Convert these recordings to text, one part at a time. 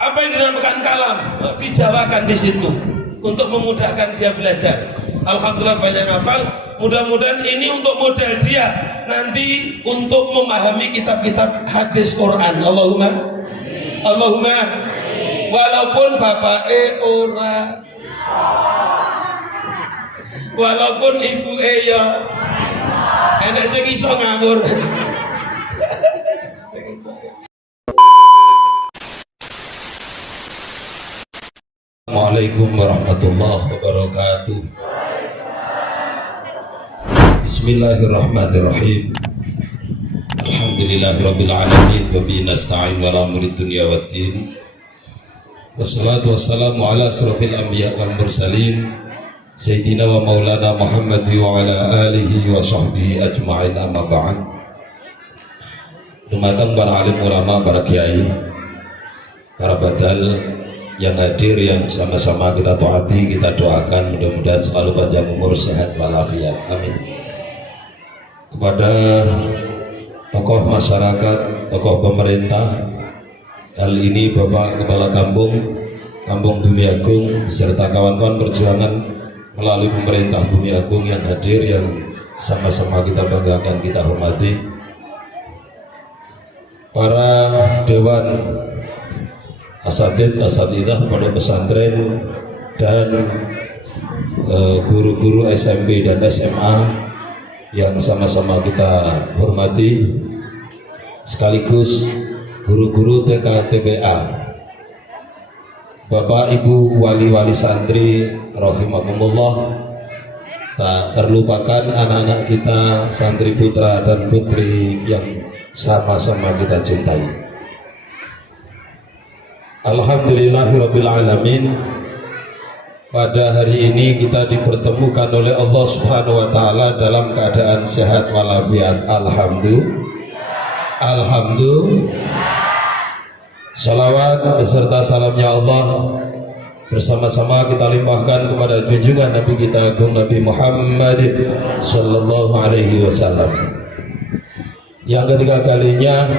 Apa yang dinamakan kalam dijawakan di situ untuk memudahkan dia belajar. Alhamdulillah banyak hafal. Mudah-mudahan ini untuk modal dia nanti untuk memahami kitab-kitab hadis Quran. Allahumma walaupun bapake ora, walaupun ibu ya enak sing iso ngawur. Assalamualaikum warahmatullahi wabarakatuh. Bismillahirrahmanirrahim. Alhamdulillahirabbil alamin wa bihi nasta'in wa la umuri dunya waddin. Wassalatu wassalamu ala asrofil anbiya wal mursalin sayyidina wa maulana Muhammad wa ala alihi wa sahbihi ajma'in, amma ba'd. Dumateng para alim ulama, para kiai, para badal yang hadir, yang sama-sama kita taati, kita doakan mudah-mudahan selalu panjang umur, sehat walafiat, amin. Kepada tokoh masyarakat, tokoh pemerintah, hal ini Bapak Kepala Kampung Bumi Agung beserta kawan-kawan perjuangan melalui pemerintah Bumi Agung yang hadir, yang sama-sama kita banggakan, kita hormati. Para dewan asatidah pondok pesantren dan guru-guru SMP dan SMA yang sama-sama kita hormati, sekaligus guru-guru TK TPA, Bapak Ibu wali-wali santri rahimakumullah, tak terlupakan anak-anak kita, santri putra dan putri yang sama-sama kita cintai. Alhamdulillahirabbil alamin. Pada hari ini kita dipertemukan oleh Allah Subhanahu wa taala dalam keadaan sehat walafiat. Alhamdulillah. Salawat beserta salamnya Allah bersama-sama kita limpahkan kepada junjungan Nabi kita agung Nabi Muhammad sallallahu alaihi wasallam. Yang ketiga kalinya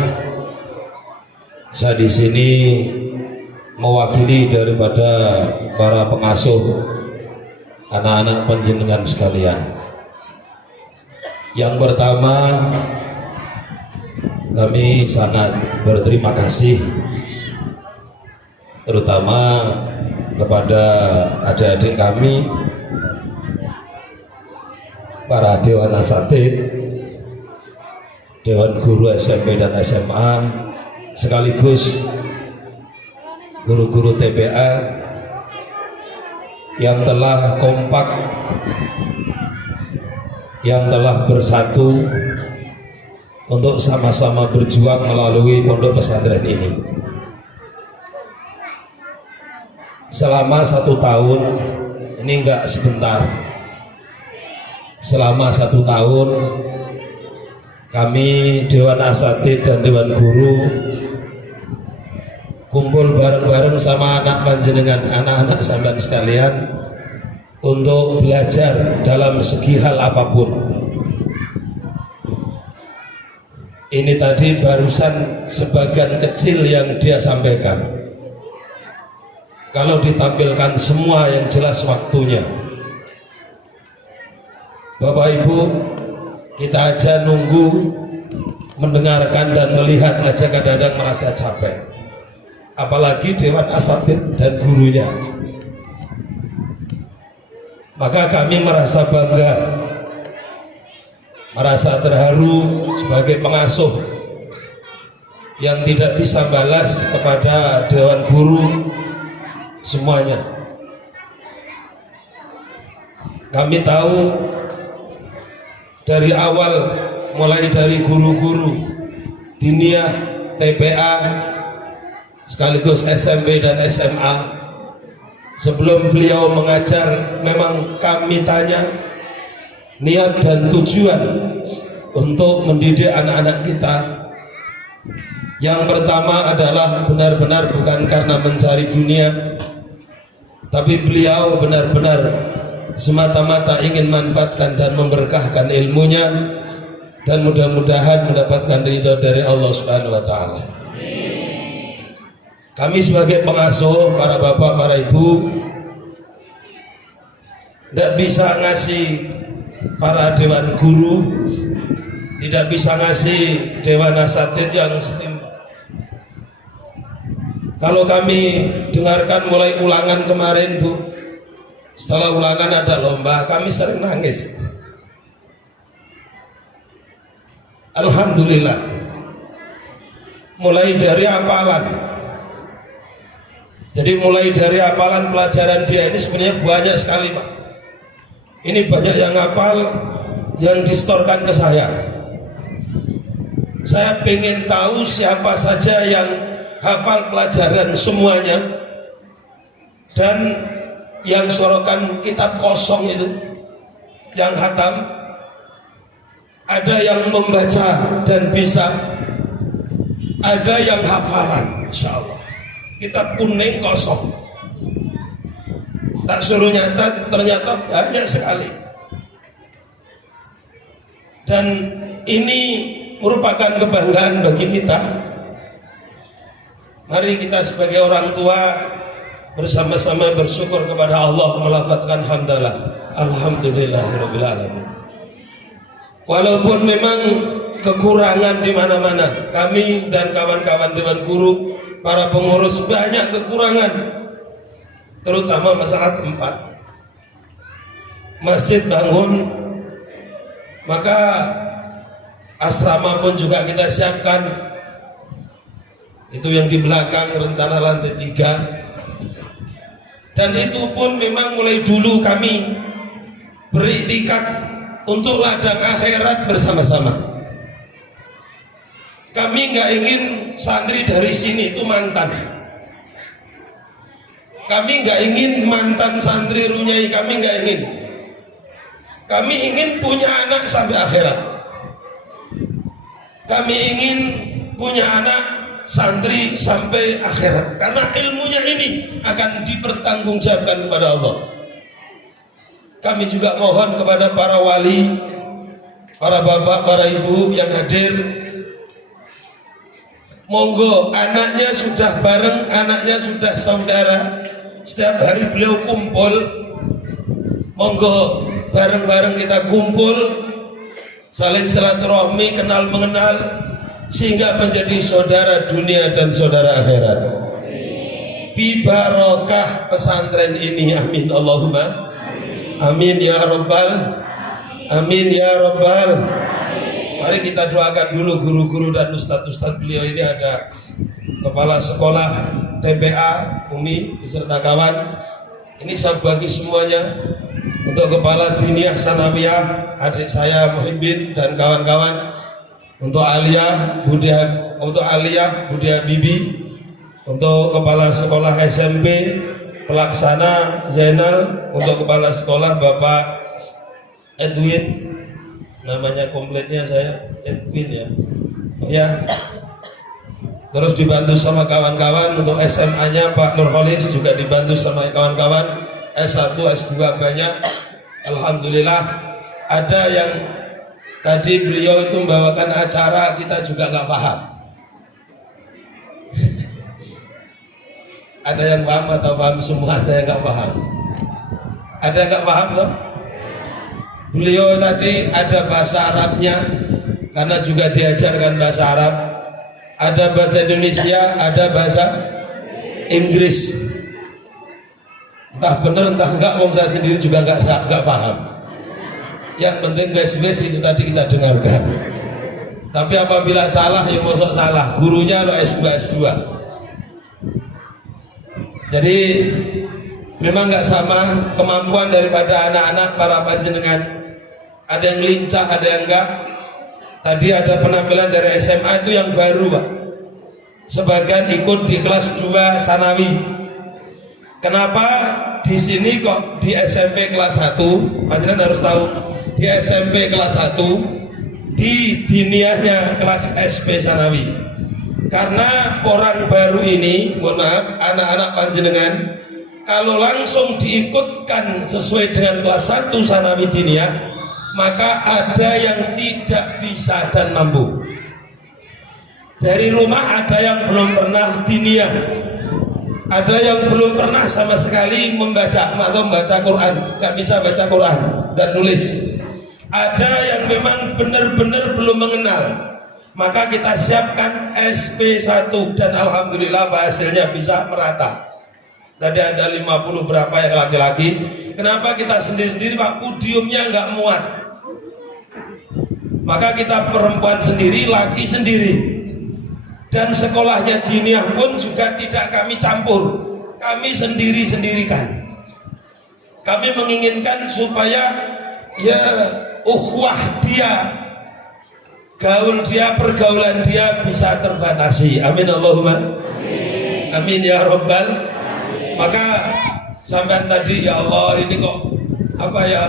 saya di sini mewakili daripada para pengasuh anak-anak panjenengan sekalian. Yang pertama, kami sangat berterima kasih terutama kepada adik-adik kami, para dewan asatid, dewan guru SMP dan SMA, sekaligus guru-guru TPA yang telah kompak, yang telah bersatu untuk sama-sama berjuang melalui pondok pesantren ini. Selama 1 tahun, ini enggak sebentar, selama 1 tahun kami Dewan Asatid dan Dewan Guru kumpul bareng-bareng sama anak panjenengan, anak-anak sampean sekalian, untuk belajar dalam segi hal apapun. Ini tadi barusan sebagian kecil yang dia sampaikan. Kalau ditampilkan semua yang jelas waktunya. Bapak Ibu, kita aja nunggu, mendengarkan dan melihat aja kadang-kadang merasa capek. Apalagi Dewan Asatid dan gurunya. Maka kami merasa bangga, merasa terharu sebagai pengasuh yang tidak bisa balas kepada Dewan Guru semuanya. Kami tahu dari awal, mulai dari guru-guru diniyah, TPA, sekaligus SMP dan SMA, sebelum beliau mengajar memang kami tanya niat dan tujuan untuk mendidik anak-anak kita. Yang pertama adalah benar-benar bukan karena mencari dunia, tapi beliau benar-benar semata-mata ingin manfaatkan dan memberkahkan ilmunya, dan mudah-mudahan mendapatkan ridho dari Allah Subhanahu wa taala. Kami sebagai pengasuh, para bapak, para ibu, tidak bisa ngasih para dewan guru, tidak bisa ngasih dewan asatidz yang setimpal. Kalau kami dengarkan mulai ulangan kemarin Bu, setelah ulangan ada lomba, kami sering nangis. Alhamdulillah, mulai dari hafalan. Jadi mulai dari hafalan pelajaran dia ini sebenarnya banyak sekali Pak. Ini banyak yang hafal, yang distorkan ke saya. Saya pengen tahu siapa saja yang hafal pelajaran semuanya, dan yang sorokan kitab kosong itu, yang hatam. Ada yang membaca dan bisa, ada yang hafalan, insya Allah. Kitab kuning kosong, tak suruh nyatat, ternyata banyak sekali. Dan ini merupakan kebanggaan bagi kita. Mari kita sebagai orang tua bersama-sama bersyukur kepada Allah, melafadzkan hamdalah, alhamdulillahirabbil alamin. Walaupun memang kekurangan di mana-mana, kami dan kawan-kawan dewan guru, para pengurus banyak kekurangan, terutama masalah tempat. Masjid bangun, maka asrama pun juga kita siapkan. Itu yang di belakang, rencana lantai 3. Dan itu pun memang mulai dulu kami beriktikad untuk ladang akhirat bersama-sama. Kami nggak ingin santri dari sini itu mantan. Kami nggak ingin mantan santri runyai, kami nggak ingin. Kami ingin punya anak sampai akhirat. Kami ingin punya anak santri sampai akhirat, karena ilmunya ini akan dipertanggungjawabkan kepada Allah. Kami juga mohon kepada para wali, para bapak, para ibu yang hadir, monggo anaknya sudah bareng, anaknya sudah saudara, setiap hari beliau kumpul, monggo bareng-bareng kita kumpul, saling silaturahmi, kenal mengenal, sehingga menjadi saudara dunia dan saudara akhirat. Bi barokah pesantren ini, amin Allahumma amin ya rabbal, amin ya rabbal. Mari kita doakan dulu guru-guru dan ustadz-ustadz beliau ini. Ada kepala sekolah TPA Umi beserta kawan. Ini saya bagi semuanya. Untuk kepala diniyah sanawiyah adik saya Muhibbin dan kawan-kawan. Untuk Aliyah Budia Bibi. Untuk kepala sekolah SMP pelaksana Zainal. Untuk kepala sekolah Bapak Edwin, namanya kompletnya saya Edwin ya. Oh ya. Terus dibantu sama kawan-kawan. Untuk SMA-nya Pak Nurholis juga dibantu sama kawan-kawan. S1, S2 banyak. Alhamdulillah. Ada yang tadi beliau itu membawakan acara, kita juga nggak paham. Ada yang paham atau paham semua? Ada yang nggak paham? Ada yang nggak paham loh? Beliau tadi ada bahasa Arabnya, karena juga diajarkan bahasa Arab. Ada bahasa Indonesia, ada bahasa Inggris. Entah benar entah enggak, wong saya sendiri juga enggak paham. Yang penting guys itu tadi kita dengarkan. Tapi apabila salah ya mosok salah, gurunya lo S2 S2. Jadi memang nggak sama kemampuan daripada anak-anak para panjenengan. Ada yang lincah, ada yang enggak. Tadi ada penampilan dari SMA itu yang baru Pak. Sebagian ikut di kelas 2 Sanawi. Kenapa di sini kok di SMP kelas 1? Panjenengan harus tahu, di SMP kelas 1, di diniyahnya kelas SP Sanawi. Karena orang baru ini, mohon maaf, anak-anak panjenengan, kalau langsung diikutkan sesuai dengan kelas 1 Sanawi diniyah, maka ada yang tidak bisa dan mampu. Dari rumah ada yang belum pernah diniyah, Ada yang belum pernah sama sekali membaca atau membaca Quran, nggak bisa baca Quran dan nulis. Ada yang memang benar-benar belum mengenal, maka kita siapkan SP1 dan alhamdulillah hasilnya bisa merata. Tadi ada 50 berapa yang laki-laki. Kenapa kita sendiri-sendiri Pak? Podiumnya nggak muat. Maka kita perempuan sendiri, laki sendiri. Dan sekolahnya diniyah pun juga tidak kami campur, kami sendiri-sendirikan. Kami menginginkan supaya ya ukhuwah dia, gaul dia, pergaulan dia bisa terbatasi. Amin Allahumma amin, amin ya Rabbal amin. Maka sampai tadi ya Allah ini kok apa ya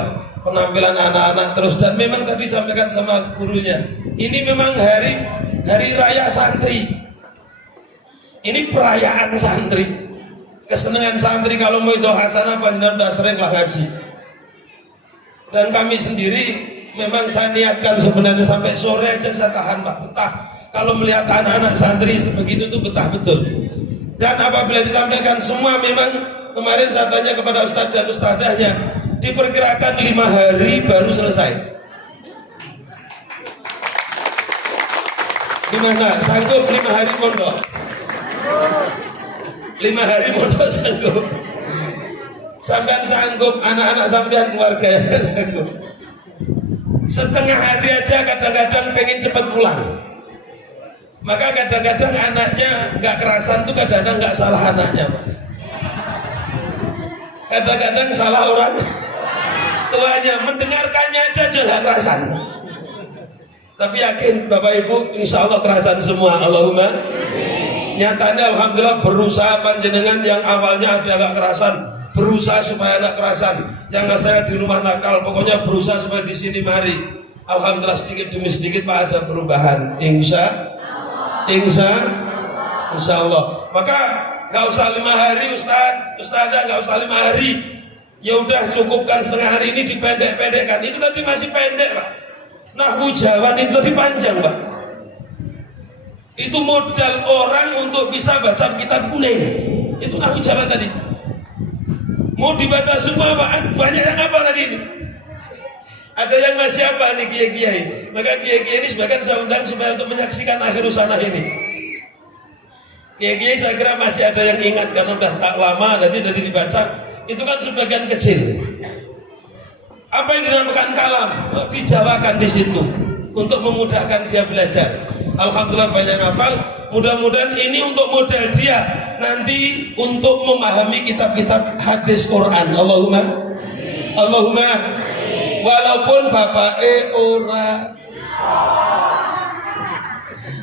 penampilan anak-anak terus, dan memang tadi sampaikan sama gurunya, ini memang hari raya santri, ini perayaan santri, kesenangan santri. Kalau mau itu hasanah panjenengan sudah sering lah ngaji. Dan kami sendiri memang saya niatkan sebenarnya sampai sore aja saya tahan Pak, betah. Kalau melihat anak-anak santri sebegitu tuh betah betul. Dan apabila ditampilkan semua, memang kemarin saya tanya kepada ustadz dan ustadzahnya, diperkirakan 5 hari baru selesai. Gimana? Sanggup 5 hari mondok? 5 hari mondok sanggup? Sampean sanggup, anak-anak sampean, keluarga ya sanggup. Setengah hari aja kadang-kadang pengen cepat pulang. Maka kadang-kadang anaknya nggak kerasan tuh, kadang-kadang nggak salah anaknya, kadang-kadang salah orang tuanya, mendengarkannya aja udah nggak kerasan. Tapi yakin Bapak Ibu, insya Allah kerasan semua. Allahumma nyatanya alhamdulillah berusaha panjenengan yang awalnya ada nggak kerasan, berusaha supaya anak kerasan. Yang saya di rumah nakal, pokoknya berusaha supaya di sini mari. Alhamdulillah sedikit demi sedikit Pak ada perubahan. Insya Allah. Maka nggak usah 5 hari Ustazah, nggak usah 5 hari. Ya udah cukupkan setengah hari ini dipendek-pendekkan. Itu tadi masih pendek Pak. Nahwu Jawa itu tadi panjang Pak. Itu modal orang untuk bisa baca kitab kuning. Itu Nahwu Jawa tadi. Mau dibaca semua Pak, banyak yang apa tadi ini? Ada yang masih apa nih kiai-kiai? Maka kiai-kiai ini sebagian saya undang supaya untuk menyaksikan akhir usanah ini. Kiai-kiai saya kira masih ada yang ingat karena udah tak lama tadi dibaca. Itu kan sebagian kecil. Apa yang dinamakan kalam dijawakan di situ untuk memudahkan dia belajar. Alhamdulillah banyak hafal. Mudah-mudahan ini untuk modal dia nanti untuk memahami kitab-kitab hadis Quran. Allahumma walaupun bapake ora,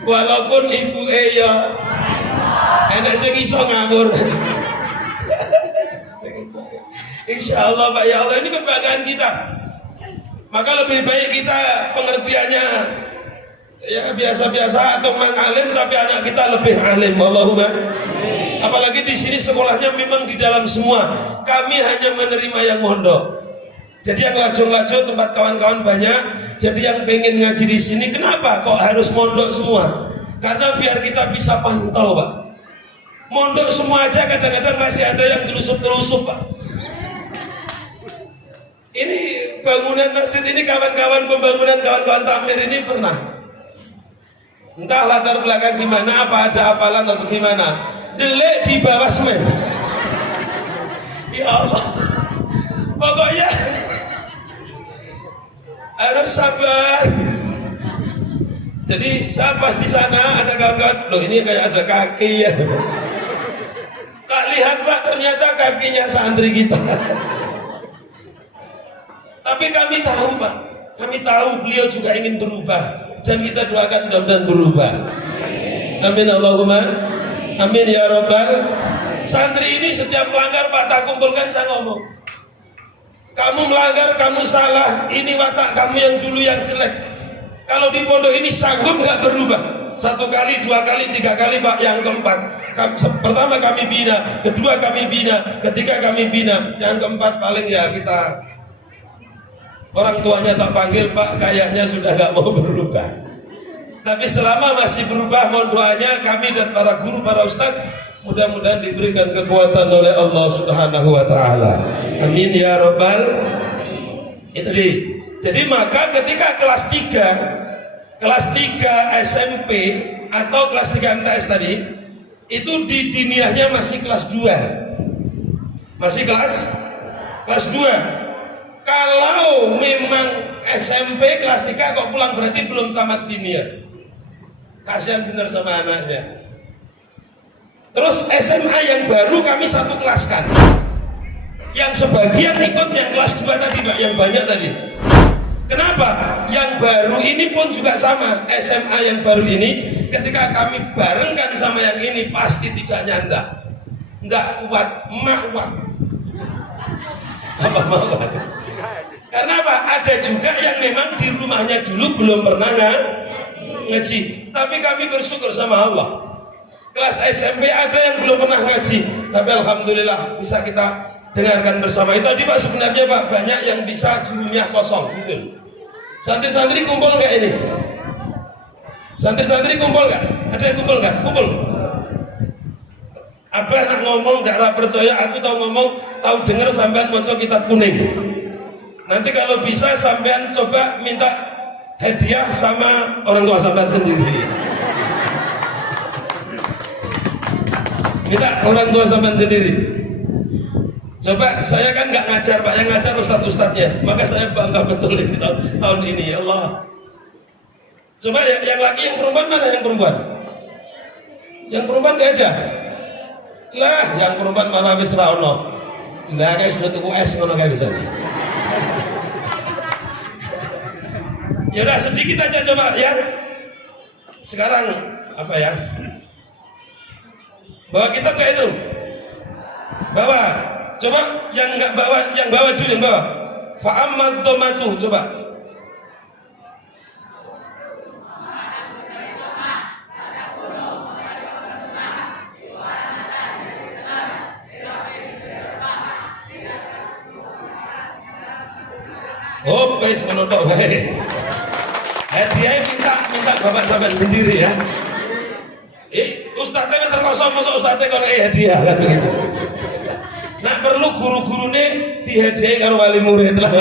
walaupun ibu ya enak sing iso ngawur. Insya Allah Pak, ya Allah, ini kebanggaan kita. Maka lebih baik kita pengertiannya ya biasa-biasa atau mengalim, tapi anak kita lebih alim. Allahumma. Apalagi di sini sekolahnya memang di dalam semua. Kami hanya menerima yang mondok. Jadi yang lajur-lajur tempat kawan-kawan banyak. Jadi yang pengen ngaji di sini, kenapa kok harus mondok semua? Karena biar kita bisa pantau Pak. Mondok semua aja kadang-kadang masih ada yang telusup-telusup Pak. Ini bangunan masjid ini, kawan-kawan pembangunan, kawan-kawan takmir ini pernah, entah latar belakang gimana, apa ada hafalan atau gimana, delik di bawah semen. Ya Allah, pokoknya harus sabar. Jadi saya pas di sana ada kawan-kawan, loh ini kayak ada kaki ya. Tak lihat Pak, ternyata kakinya santri kita. Tapi kami tahu Pak, kami tahu beliau juga ingin berubah, dan kita doakan mudah-mudahan berubah. Amin Allahumma amin ya Rabbal. Santri ini setiap melanggar Pak tak kumpulkan, saya ngomong, kamu melanggar, kamu salah, ini watak kamu yang dulu yang jelek. Kalau di pondok ini sanggup nggak berubah? 1 kali, 2 kali, 3 kali Pak, yang keempat pertama kami bina, kedua kami bina, ketiga kami bina, yang keempat paling ya kita orang tuanya tak panggil Pak, kayaknya sudah gak mau berubah. Tapi selama masih berubah, mohon doanya kami dan para guru, para ustadz, mudah-mudahan diberikan kekuatan oleh Allah Subhanahu wa taala. Amin ya rabbal. Itu di. Jadi maka ketika kelas 3 SMP atau kelas 3 MTS tadi, itu di diniahnya masih kelas 2. Masih kelas 2. Kalau memang SMP kelas 3 kok pulang berarti belum tamat diniah. Kasihan benar sama anaknya. Terus SMA yang baru kami satu kelas kan. Yang sebagian ikut yang kelas 2 tadi Pak, yang banyak tadi. Kenapa? Yang baru ini pun juga sama. SMA yang baru ini ketika kami barengkan sama yang ini pasti tidak nyandak. Nggak kuat, mak kuat. Apa kuat? Karena apa? Ada juga yang memang di rumahnya dulu belum pernah ngaji. Tapi kami bersyukur sama Allah. Kelas SMP ada yang belum pernah ngaji, tapi alhamdulillah bisa kita dengarkan bersama. Itu tadi Pak, sebenarnya Pak banyak yang bisa jurunya kosong, betul. Santri-santri kumpul nggak ini? Santri-santri kumpul nggak? Ada yang kumpul nggak? Kumpul. Apa nak ngomong nggak percaya? Aku tahu ngomong, tahu dengar sampean baca kitab kuning. Nanti kalau bisa sampean coba minta hadiah sama orang tua sampean sendiri. Minta orang tua sampean sendiri. Coba, saya kan nggak ngajar Pak, yang ngajar ustadz-ustadznya, maka saya bangga betul ini tahun ini, ya Allah. Coba yang laki, yang perempuan mana yang perempuan? Yang perempuan nggak ada. Lah, yang perempuan malah wis ra ono. Lah kayak sudah tuku es ngono kayak bisa nih. Ya udah sedikit aja coba ya. Sekarang apa ya? Bawa kitab kayak itu. Bawa. Coba yang nggak bawa, yang bawa dulu yang bawa. Fa'amad tomatu coba. Oh, guys menonton baik. Hadiahnya minta bapak sampai sendiri ya. Ustadznya besar kosong, masuk ustadznya kalau hadiah kan begitu. Nah perlu guru-guru nih dihadiahi karo wali murid lah.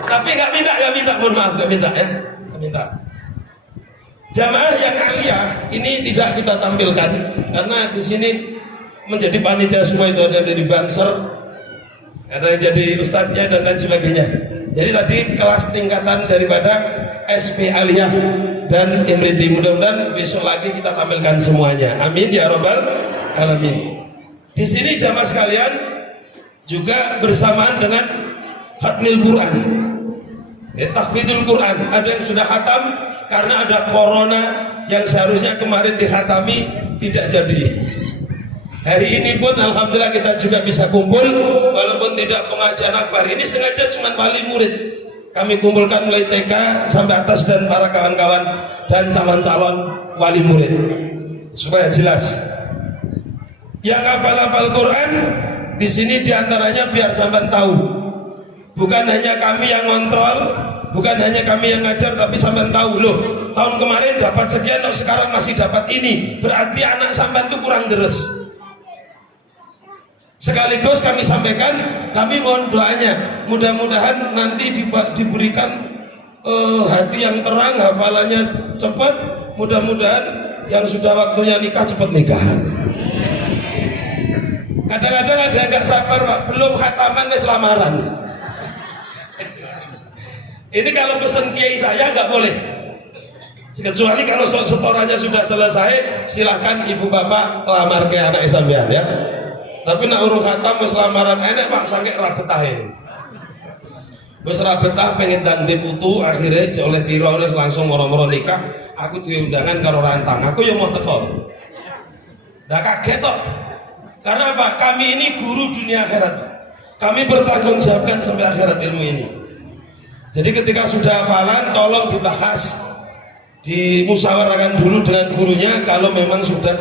Tapi nggak minta, mohon maaf nggak minta ya, nggak minta. Jamaah yang aliyah ini tidak kita tampilkan karena di sini menjadi panitia semua itu ada dari Banser, ada yang jadi ustadznya dan lain sebagainya. Jadi tadi kelas tingkatan daripada SP Aliyah dan Imriti, mudah-mudahan besok lagi kita tampilkan semuanya. Amin ya robbal alamin. Di sini jamaah sekalian juga bersamaan dengan khatmil Quran, tahfidzul Quran. Ada yang sudah khatam karena ada corona yang seharusnya kemarin dihatami tidak jadi. Hari ini pun alhamdulillah kita juga bisa kumpul walaupun tidak pengajian akbar. Ini sengaja cuma wali murid. Kami kumpulkan mulai TK sampai atas dan para kawan-kawan dan calon-calon wali murid supaya jelas. Yang hafal-hafal Quran di sini diantaranya biar sampean tahu. Bukan hanya kami yang ngontrol, bukan hanya kami yang ngajar, tapi sampean tahu loh. Tahun kemarin dapat sekian, sekarang masih dapat ini. Berarti anak sampean itu kurang deres. Sekaligus kami sampaikan, kami mohon doanya, mudah-mudahan nanti diberikan hati yang terang, hafalannya cepat, mudah-mudahan yang sudah waktunya nikah cepat nikah. Kadang-kadang ada yang nggak sabar Pak, belum khataman wis lamaran. Ini kalau pesen kiai saya nggak boleh, kecuali kalau setorannya sudah selesai, silahkan ibu bapak lamar ke anak sampean ya. Tapi nak urung khatam wis lamaran enek Pak, saking ra betah ini. Wis ra betah pengen danti putu, akhirnya oleh piro langsung moro-moro nikah. Aku diundangan karo rantang, aku yang mau teko. Dah kaget kok. Karena apa? Kami ini guru dunia akhirat. Kami bertanggung jawabkan sampai akhirat ilmu ini. Jadi ketika sudah hafalan, tolong dibahas, dimusyawarahkan dulu dengan gurunya. Kalau memang sudah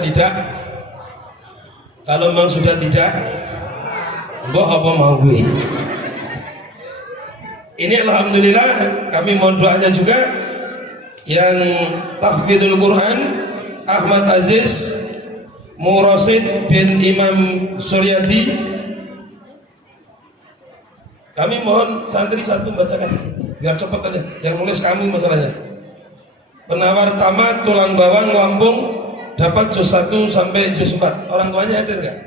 tidak, mbok apa mau gue. Ini alhamdulillah kami mohon doanya juga yang tahfidzul Quran Ahmad Aziz Murasid bin Imam Suryadi. Kami mohon santri satu bacakan biar cepat aja, yang nulis kami masalahnya. Penawar tamat tulang bawang Lampung dapat juz 1 sampai juz 4. Orang tuanya hadir nggak?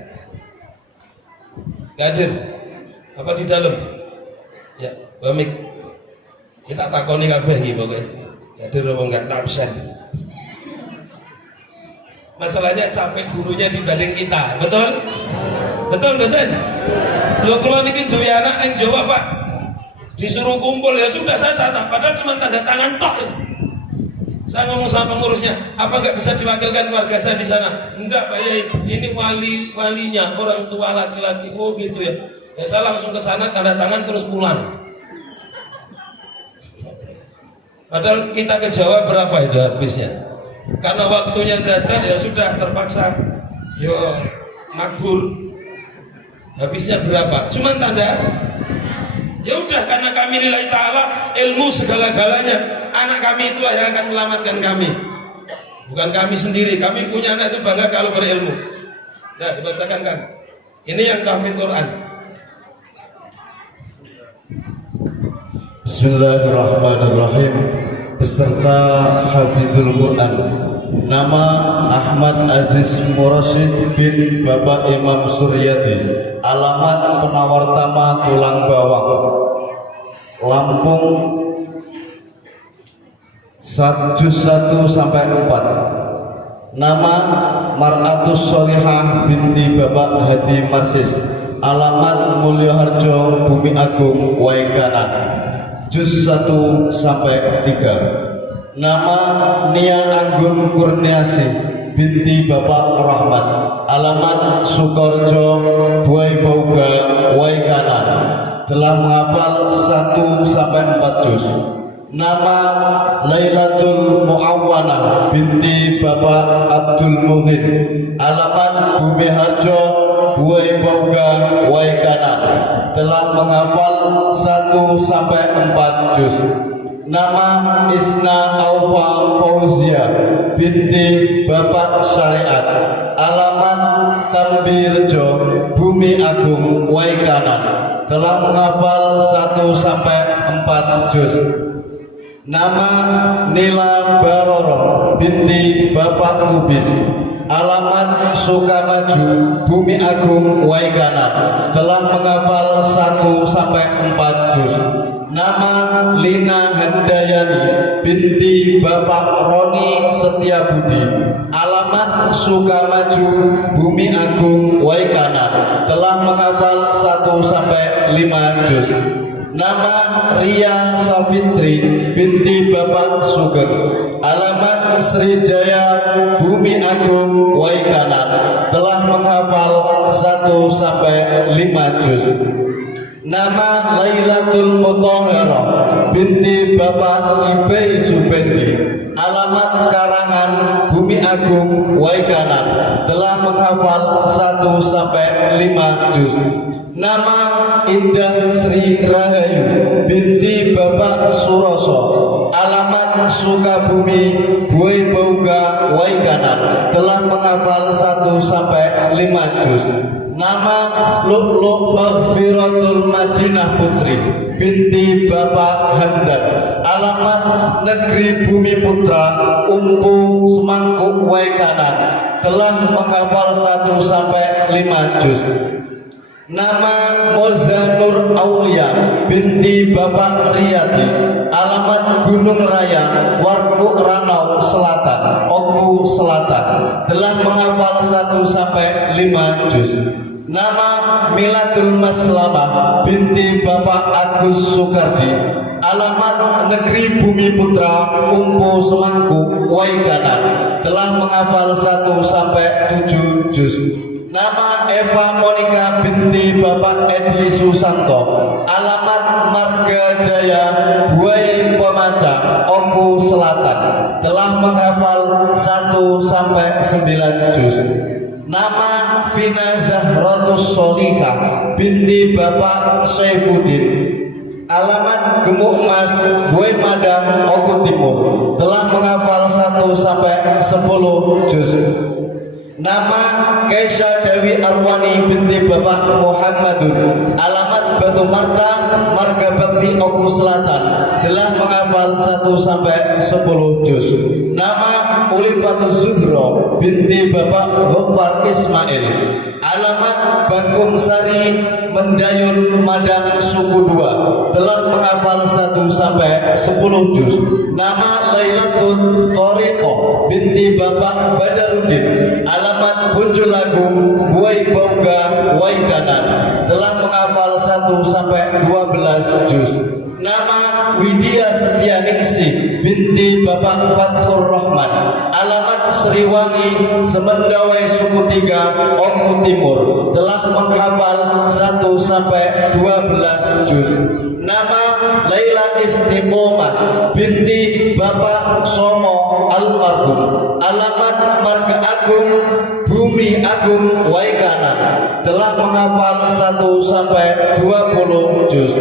Nggak hadir. Apa di dalam? Ya, Bamik. Kita takoni kabeh iki pokoke. Hadir apa enggak, tak absen. Masalahnya capek gurunya dibanding kita, betul? Betul, betul. Lo kalau niki duwe anak ning Jawa, Pak, disuruh kumpul ya sudah saya sana, padahal cuma tanda tangan tok. Saya ngomong sama pengurusnya, apa nggak bisa diwakilkan keluarga saya di sana? Enggak, Pak Yai, ini walinya orang tua laki-laki. Oh gitu ya. Ya saya langsung ke sana tanda tangan terus pulang. Padahal kita ke Jawa berapa itu habisnya? Karena waktunya datang ya sudah terpaksa. Yo makbur. Habisnya berapa? Cuman tanda. Ya udah, karena kami lillahi ta'ala, ilmu segala-galanya. Anak kami itulah yang akan menyelamatkan kami. Bukan kami sendiri. Kami punya anak itu bangga kalau berilmu. Nah, dibacakan kan. Ini yang tahfidz Quran. Bismillahirrahmanirrahim. Beserta hafizul Quran. Nama Ahmad Aziz Murasid bin Bapak Imam Suryadi. Alamat Penawartama Tulang Bawang, Lampung, juz 1 sampai 4. Nama Mar'atus Sholihah binti Bapak Hadi Marsis. Alamat Mulyoharjo, Bumi Agung, Waikanan, juz 1 sampai 3. Nama Nia Anggun Kurniasi binti Bapak Rahmat. Alamat Sukorjo, Buai Bauga, Waikanan. Telah menghafal 1 sampai 4 juz. Nama Lailatul Muawwanah binti Bapak Abdul Muhid. Alamat Bumi Harjo, Buai Bauga, Waikanan. Telah menghafal 1 sampai 4 juz. Nama Isna Aufa Fauzia binti Bapak Syariat. Alamat Tambirjo, Bumi Agung, Waikanan. Telah menghafal 1 sampai 4 juz. Nama Nila Baroro binti Bapak Mubin. Alamat Sukamaju, Bumi Agung, Waikanan. Telah menghafal 1 sampai 4 juz. Nama Lina Handayani binti Bapak Roni Setiabudi. Alamat Sukamaju, Bumi Agung, Waikanan. Telah menghafal 1 sampai 5 juz. Nama Ria Safitri binti Bapak Sugeng. Alamat Srijaya, Bumi Agung, Waikanan. Telah menghafal 1 sampai 5 juz. Nama Lailatul Mutahharah binti Bapak Ibei Subendi. Alamat Karangan, Bumi Agung, Waikanan. Telah menghafal 1 sampai 5 juz. Nama Indah Sri Rahayu binti Bapak Suroso. Alamat Sukabumi, Buai Bauga, Waikanan. Telah menghafal 1 sampai 5 juz. Nama Lu'lu' Maghfiratul Madinah Putri binti Bapak Handad. Alamat Negeri Bumi Putra, Umpu, Semangkuk, Waikanan. Telah menghafal 1 sampai 5 juz. Nama Moza Nur Aulia binti Bapak Riyadi. Alamat Gunung Raya, Warkuk Ranau Selatan, Oku Selatan. Telah menghafal 1 sampai 5 juz. Nama Miladul Maslamah binti Bapak Agus Sukardi. Alamat Negeri Bumi Putra, Umpu, Semangkuk, Waikanan. Telah menghafal 1 sampai 7 juz. Nama Eva Monika binti Bapak Edi Susanto. Alamat Marga Jaya, Buai Pemaca, Oku Selatan. Telah menghafal 1 sampai 9 juz. Nama Vina Zahratus Solihah binti Bapak Saifuddin. Alamat Gemuk Mas, Buai Madang, Oku Timur. Telah menghafal 1 sampai 10 juz. Nama Kaisha Dewi Arwani binti Bapak Muhammadun, alamat Batu Marta, Marga Bakti Oku Selatan, telah menghafal 1 sampai 10 juz. Nama Ulifatul Zuhro binti Bapak Ghaffar Ismail, alamat Bangkung Sari, Mendayun, Madang, Suku 2, telah menghafal 1 sampai 10 juz. Nama Lailatul Thoriqah binti Bapak Badarudin, alamat Bunjulagung, Buai Bauga, Waikanan, telah menghafal 1 sampai 12 juz. Nama Widya Setianingsih binti Bapak Fathur Rahman, alamat Sriwangi, Semendawai, Suku 3, Oku Timur, telah menghafal 1 sampai 12 juz. Nama Laila Istiqomah binti Bapak Somo almarhum, alamat Marga Agung, Bumi Agung, Waikanan, telah menghafal 1 sampai 20 juz.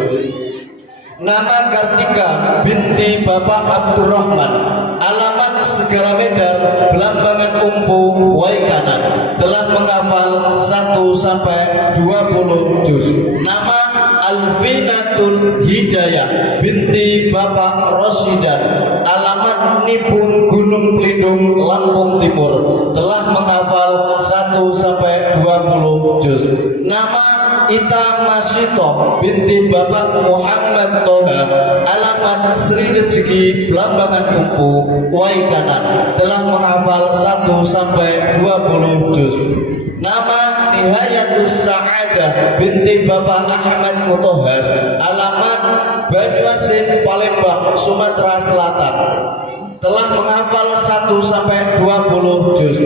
Nama Kartika binti Bapak Abdurrahman, alamat Segara Medar, Belambangan Umpu, Waikanan, telah menghafal 1 sampai 20 juz. Nama Alvinatul Hidayah binti Bapak Rosidan, alamat Nibung, Gunung Pelindung, Lampung Timur, telah menghafal 1 sampai 20 juz. Nama Ita Masito binti Bapak Muhammad Toha, alamat Sri Rezeki, Belambangan Umpu, Waikanan, telah menghafal 1 sampai 20 juz. Nama Nihayatus Sa'adah binti Bapak Ahmad Mutohar, alamat Banyuasin, Palembang, Sumatera Selatan, telah menghafal 1 sampai 20 juz.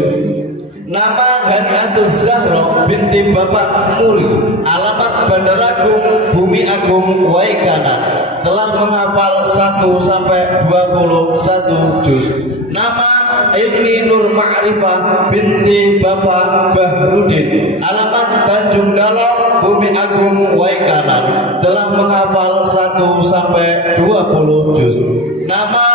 Nama Haniatus Zahra binti Bapak Muri, alamat Bandar Agung, Bumi Agung, Waikanan, telah menghafal 1 sampai 21 juz. Nama Ilmi Nur Ma'rifah binti Bapak Bahrudin, alamat Tanjung Dalam, Bumi Agung, Waikanan, telah menghafal 1 sampai 20 juz. Nama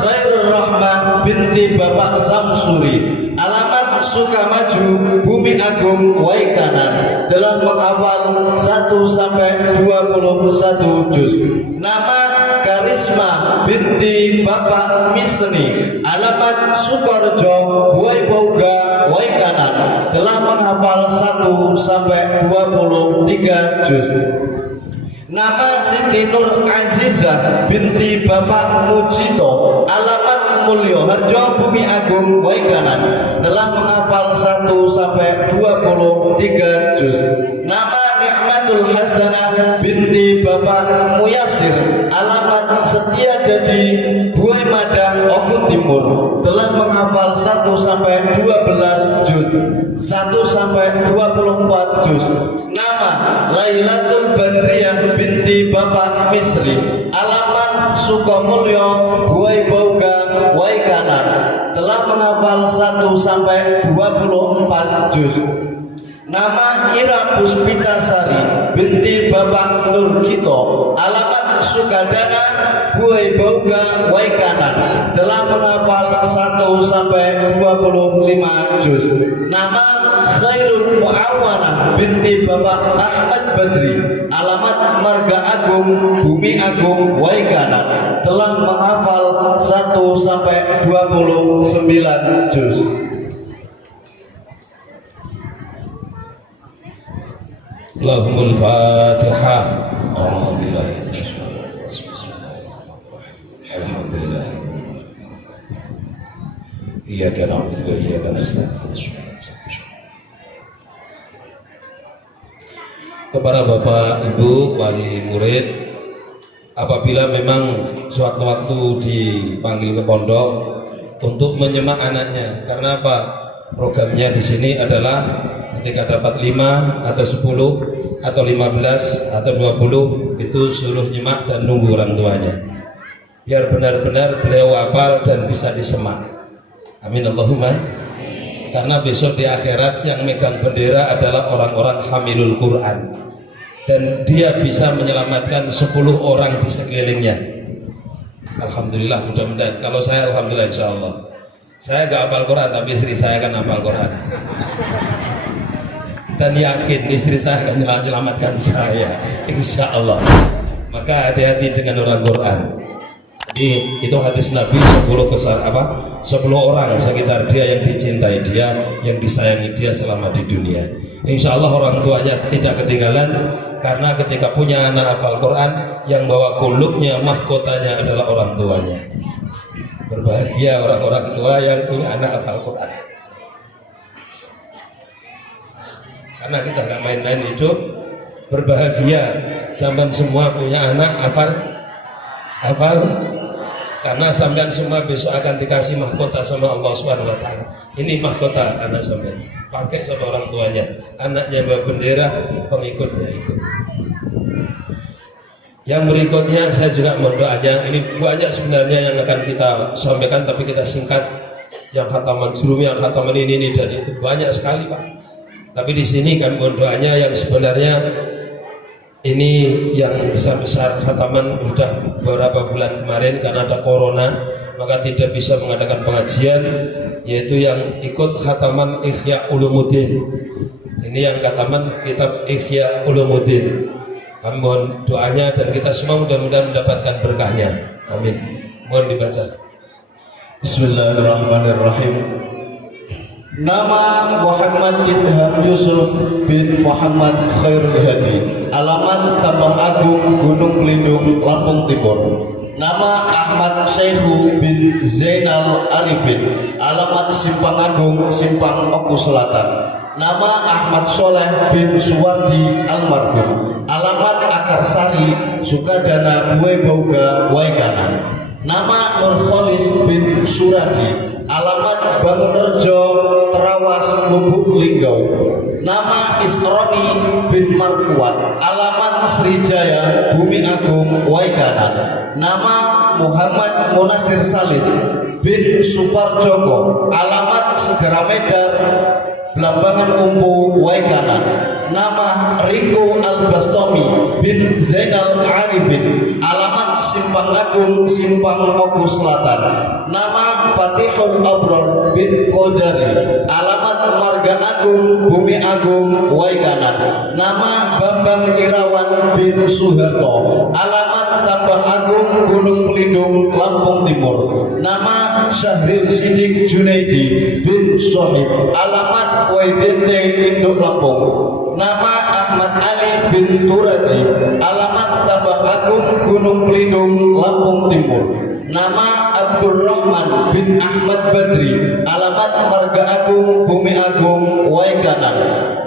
Khairul Rahmah binti Bapak Samsuri, alamat Sukamaju, Bumi Agung, Waikanan, telah menghafal 1 sampai 21 juz. Nama Karisma binti Bapak Misni, alamat Sukorejo, Buai Bauga, Waikanan, telah menghafal 1 sampai 23 juz. Nama Siti Nur Azizah binti Bapak Mujito, alamat Mulyo Harjo, Bumi Agung, Waikanan, telah menghafal 1 sampai 23 juz. Nama Nikmatul Hasanah binti Bapak Muyasir, alamat Setia Dadi, Buai Madang, Oku Timur, telah menghafal 1 sampai 12 juz, 1 sampai 24 juz. Nama Lailatul Badriyah binti Bapak Misri, alamat Sukomulyo, Buai Bauga, Waikanan, telah menghafal 1 sampai 24 juz. Nama Ira Puspitasari binti Bapak Nurgito, alamat Sukadana, Buai Bauga, Waikanan, telah menghafal 1 sampai 25 juz. Nama Khairul Muawanah binti Bapak Ahmad Badri, alamat Marga Agung, Bumi Agung, Waikanan, telah menghafal 1 sampai 29 juz. Lahumul Fatihah. Alhamdulillah. Alhamdulillah. Iyyaka na'budu wa iyyaka nasta'in. Kepada Bapak Ibu wali murid, apabila memang sewaktu-waktu dipanggil ke pondok untuk menyemak anaknya, karena apa? Programnya di sini adalah ketika dapat 5 atau 10 atau 15 atau 20 itu suruh nyimak dan nunggu orang tuanya, biar benar-benar beliau hafal dan bisa disemak. Amin Allahumma. Karena besok di akhirat yang megang bendera adalah orang-orang hamilul Quran, dan dia bisa menyelamatkan 10 orang di sekelilingnya. Alhamdulillah, mudah-mudahan. Kalau saya alhamdulillah insya Allah. Saya nggak hafal Quran, tapi istri saya kan hafal Quran. Dan yakin istri saya akan menyelamatkan saya, insya Allah. Maka hati-hati dengan orang Quran. Jadi itu hadis Nabi 10 orang sekitar dia yang dicintai dia, yang disayangi dia selama di dunia. Insya Allah orang tuanya tidak ketinggalan, karena ketika punya anak hafal Quran, yang bawa kuluknya, mahkotanya adalah orang tuanya. Berbahagia orang-orang tua yang punya anak hafal Quran. Karena kita nggak main-main hidup, berbahagia sampean semua punya anak hafal, karena sampean semua besok akan dikasih mahkota sama Allah Subhanahu wa taala. Ini mahkota anak sampean, pakai sama orang tuanya. Anaknya bawa bendera, pengikutnya ikut. Yang berikutnya saya juga mohon doanya. Ini banyak sebenarnya yang akan kita sampaikan, tapi kita singkat. Yang khataman jurumi, yang khataman ini dan itu banyak sekali Pak. Tapi di sini kami mohon doanya yang sebenarnya ini yang besar-besar khataman sudah beberapa bulan kemarin karena ada corona, maka tidak bisa mengadakan pengajian, yaitu yang ikut khataman Ihya Ulumuddin. Ini yang khataman kitab Ihya Ulumuddin. Kami mohon doanya dan kita semua mudah-mudahan mendapatkan berkahnya. Amin. Mohon dibaca. Bismillahirrahmanirrahim. Nama Muhammad Idham Yusuf bin Muhammad Khairul Hadi. Alamat Tambah Agung, Gunung Pelindung, Lampung Timur. Nama Ahmad Syekhu bin Zainal Arifin. Alamat Simpang Agung, Simpang Oku Selatan. Nama Ahmad Soleh bin Suwardi Almarhum. Alamat Akarsari, Sukadana, Buai Bauga, Waikanan. Nama Nur Kholis bin Suradi. Alamat Bangunrejo, Terawas, Lubuk Linggau. Nama Isroni bin Markuat. Alamat Srijaya, Bumi Agung, Waikanan. Nama Muhammad Munasir Salis bin Suparjoko. Alamat Segara Medar, Belambangan Umpu, Waikanan. Nama Riko Al-Bastomi bin Zainal Arifin. Alamat Simpang Agung, Simpang Oku Selatan. Nama Fatihul Abror bin Qodari. Alamat Marga Agung, Bumi Agung, Waikanan. Nama Bambang Irawan bin Suharto. Alamat Tambah Agung, Gunung Pelindung, Lampung Timur. Nama Syahril Sidik Junaidi bin Sohib. Alamat Waidente, Induk Lampung. Nama Ahmad Ali bin Turaji. Alamat Tambah Agung, Gunung Pelindung, Lampung Timur. Nama Abdul Rahman bin Ahmad Badri. Alamat Marga Agung, Bumi Agung, Waikanan.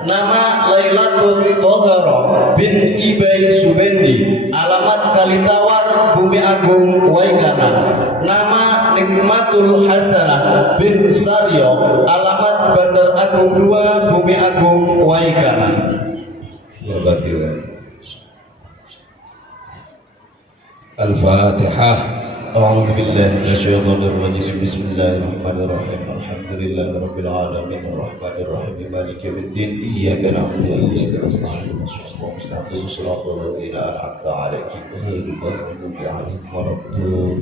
Nama Lailatul Tohara bin Ibai Subendi. Alamat Kalitawar, Bumi Agung, Waikanan. Nama Nikmatul Hasanah bin Saryo. Alamat Bandar Agung 2, Bumi Agung, Waikanan. Al-Fatihah. A'udzu billahi minasyaitonir rajim. Bismillahirrahmanirrahim. Alhamdulillahi rabbil alamin arrahmanir rahim maliki yaumiddin. Iyyaka na'budu wa iyyaka nasta'in. Ihdinas siratal ladzina an'amta 'alaihim ghairil maghdubi 'alaihim waladdallin.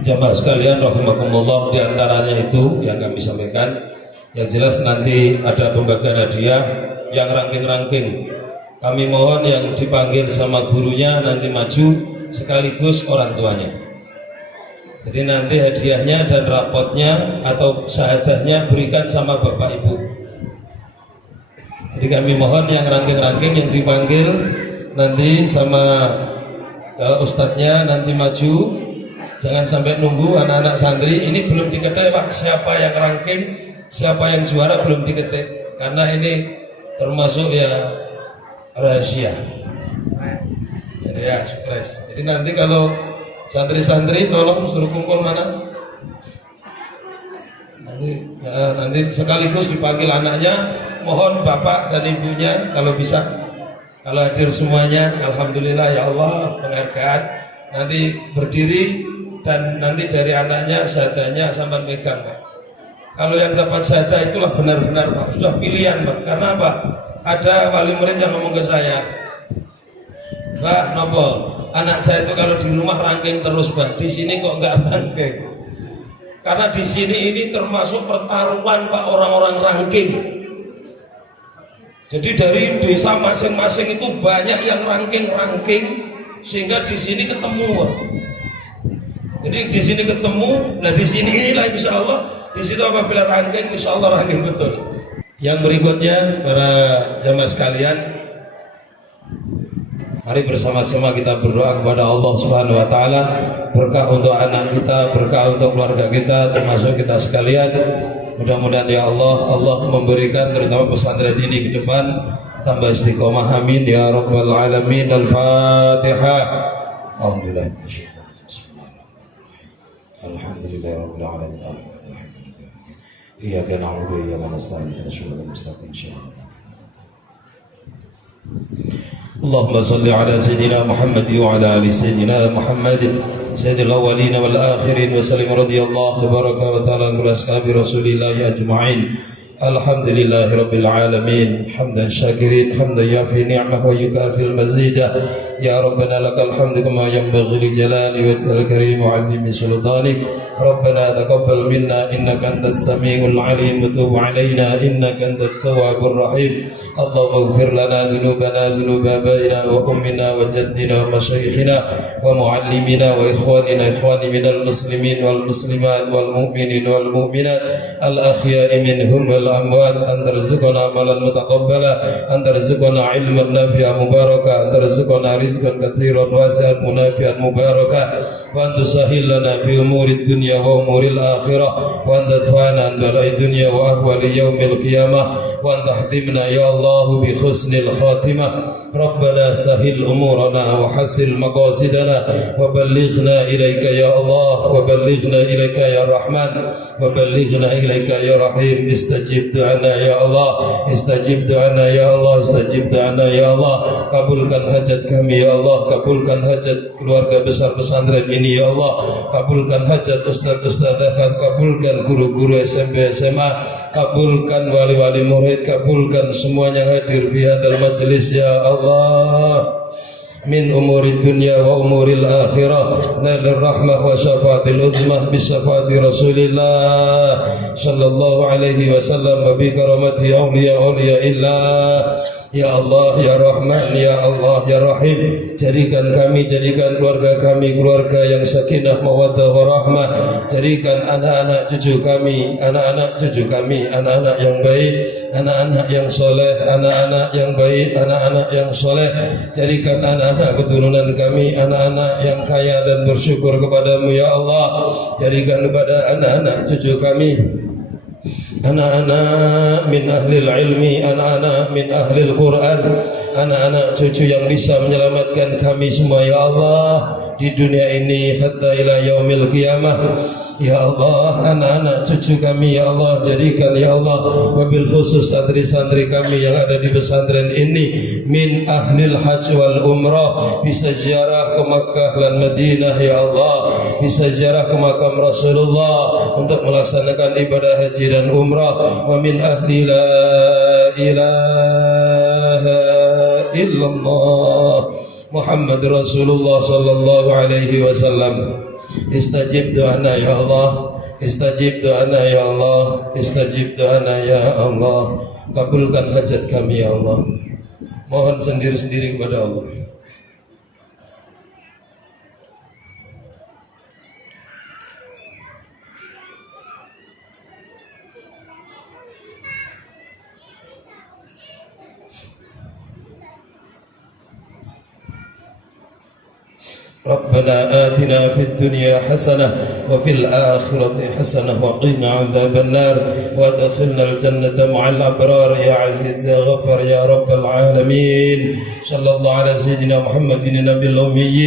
Jamaah sekalian rahimakumullah, di antaranya itu yang kami sampaikan. Yang jelas nanti ada pembagian hadiah yang ranking-ranking. Kami mohon yang dipanggil sama gurunya nanti maju sekaligus orang tuanya. Jadi nanti hadiahnya dan rapotnya atau syahadahnya berikan sama bapak ibu. Jadi kami mohon yang ranking-ranking yang dipanggil nanti sama ustadznya nanti maju. Jangan sampai nunggu anak-anak santri. Ini belum diketik Pak, siapa yang ranking, siapa yang juara belum diketik, karena ini termasuk ya rahasia. Jadi ya surprise. Jadi nanti kalau santri-santri tolong suruh kumpul mana. Nanti sekaligus dipanggil anaknya. Mohon bapak dan ibunya kalau bisa. Kalau hadir semuanya, alhamdulillah ya Allah, penghargaan. Nanti berdiri dan nanti dari anaknya syahadahnya sampai megang Pak. Kalau yang dapat syahadah itulah benar-benar Pak, sudah pilihan Pak. Karena apa? Ada wali murid yang ngomong ke saya, Mbak nopo, anak saya itu kalau di rumah ranking terus Mbak, di sini kok nggak ranking. Karena di sini ini termasuk pertaruhan Pak, orang-orang ranking. Jadi dari desa masing-masing itu banyak yang ranking sehingga di sini ketemu Pak. Jadi di sini ketemu, nah di sini inilah insya Allah, di situ apabila ranking, insya Allah ranking betul. Yang berikutnya para jamaah sekalian, mari bersama-sama kita berdoa kepada Allah Subhanahu wa taala, berkah untuk anak kita, berkah untuk keluarga kita, termasuk kita sekalian. Mudah-mudahan ya Allah, Allah memberikan terutama pesantren ini ke depan tambah istiqomah, amin ya rabbal alamin. Al-Fatihah. Alhamdulillah. Alhamdulillahirabbil alamin. Iyyaka na'budu wa iyyaka nasta'in. Ihdinas siratal mustaqim. Allahumma shalli ala sayyidina Muhammad wa ala ali sayyidina Muhammad sayyidil awwalin wal akhirin wa sallim radhiyallahu tabaraka wa ta'ala an ashabi Rasulillah ajma'in. Alhamdulillahirabbil alamin. Hamdan syakirin, hamdan yafi ni'mah wa yukafi al-mazida. Ya Rabbana lakal hamdu kama yanbaghi li jalali wajhil karim wa 'azimi sultanik. Rabbana taqabbal minna innaka antas samiul alim wa tub 'alaina innaka antat tawwabur rahim. Allahumma ighfir lana dhunubana dhunuba abaina wa ummina wa jaddina wa mashayikhina wa muallimina wa ikhwanina minal muslimin wal muslimat wal mu'minin wal mu'minat al ahya'i minhum wal amwat. An tarzuqna amalan mutaqabbala, an tarzuqna ilman nafi'an mubaraka, an tarzuqna rizqan katsiran wasi'an munafi'an mubaraka, wa an tusahhil lana fi umuri dunya wa umuri al-akhirah, wa an tadfa'na an bala'i dunya wa ahwali yaumil qiyamah, wa an tahdimna ya Allah bi husnil khatimah. Rabbana sahil umurana wa hasil maqasidana wa ballighna ilaika ya Allah, wa ballighna ilaika ya Rahman, wa ballighna ilaika ya Rahim. Istajib du'ana ya Allah, istajib du'ana ya Allah, istajib du'ana ya Allah. Kabulkan hajat kami ya Allah, kabulkan hajat keluarga besar pesantren ini ya Allah, kabulkan hajat ustaz-ustazah, kabulkan guru-guru SMP SMA, kabulkan wali-wali murid, kabulkan semuanya hadir fi hadzal majlis ya Allah. Min umuri dunya wa umuril akhirah, nalir rahmah wa syafaatil uzmah bi syafaati Rasulillah sallallahu alaihi wasallam wa bi karamati awliya illah. Ya Allah, ya Rahman, ya Allah, ya Rahim, jadikan kami, jadikan keluarga kami keluarga yang sakinah mawaddah warahmah. Jadikan anak-anak cucu kami, anak-anak cucu kami, anak-anak yang baik, anak-anak yang soleh, anak-anak yang baik, anak-anak yang soleh. Jadikan anak-anak keturunan kami anak-anak yang kaya dan bersyukur kepadamu ya Allah. Jadikan kepada anak-anak cucu kami anak-anak min ahlil ilmi, anak-anak min ahlil Quran, anak-anak cucu yang bisa menyelamatkan kami semua ya Allah di dunia ini hatta ila yaumil qiyamah. Ya Allah, anak-anak cucu kami ya Allah, jadikan ya Allah wabil khusus santri-santri kami yang ada di pesantren ini min ahlil hajj wal umrah, bisa ziarah ke Makkah dan Madinah ya Allah, bisa ziarah ke makam Rasulullah untuk melaksanakan ibadah haji dan umrah. Wa min ahli la ilaha illallah Muhammad Rasulullah sallallahu alaihi wasallam. Istajib doana ya Allah, istajib doana ya Allah, istajib doana ya Allah. Kabulkan hajat kami ya Allah. Mohon sendiri-sendiri kepada Allah. ربنا آتنا في الدنيا حسنة وفي الآخرة حسنة وقنا عذاب النار وادخلنا الجنة مع الأبرار يا عزيز يا غفر يا رب العالمين. صلى الله على سيدنا محمد النبي الأمي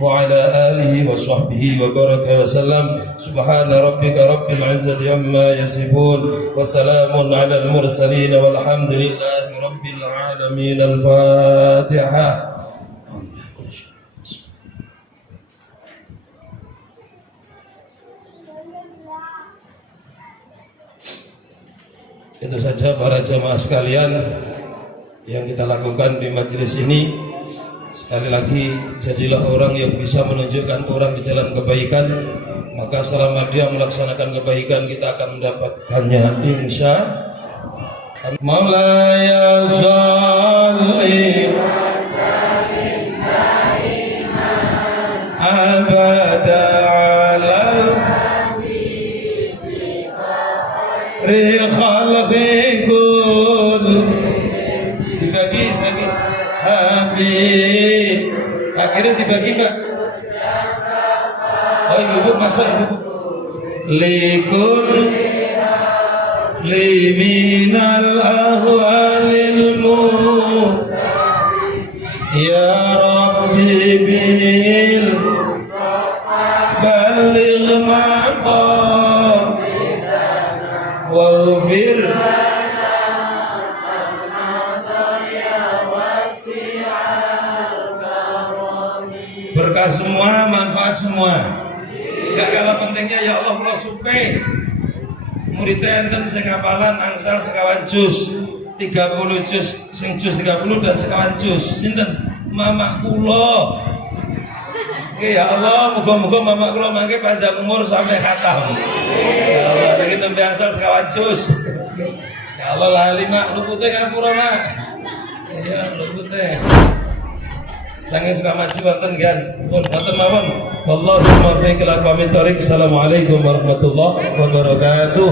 وعلى آله وصحبه وبارك وسلم. سبحان ربك رب العزة عما يصفون وسلام على المرسلين والحمد لله رب العالمين. الفاتحة. Itu saja para jamaah sekalian yang kita lakukan di majelis ini. Sekali lagi, jadilah orang yang bisa menunjukkan orang di jalan kebaikan, maka selama dia melaksanakan kebaikan kita akan mendapatkannya insya Maulaya sholli abada alal khalqikul dibagi habib akhirnya dibagi Mbak. Oh ibu masuk ibu likul liminal ahwalil mu ya rabbi bil baligh maqam waghfir berkah semua, manfaat semua. Gak kalah pentingnya ya Allah kula supe muridnya enten sing hafalan angsal sekawan juz 30 juz sing juz 30 dan sekawan juz sinten mama kula. Oke ya Allah muga-muga mama kula mangke panjang umur sampai khatam. Ya Allah niki nembe angsal sekawan juz. Ya Allah lali mak lupute ngapura mak. Ya lupute. Sange suka maji wonten kan pun wonten mawon wallahu muwaffiq ila aqwamit thoriq. Assalamualaikum warahmatullahi wabarakatuh.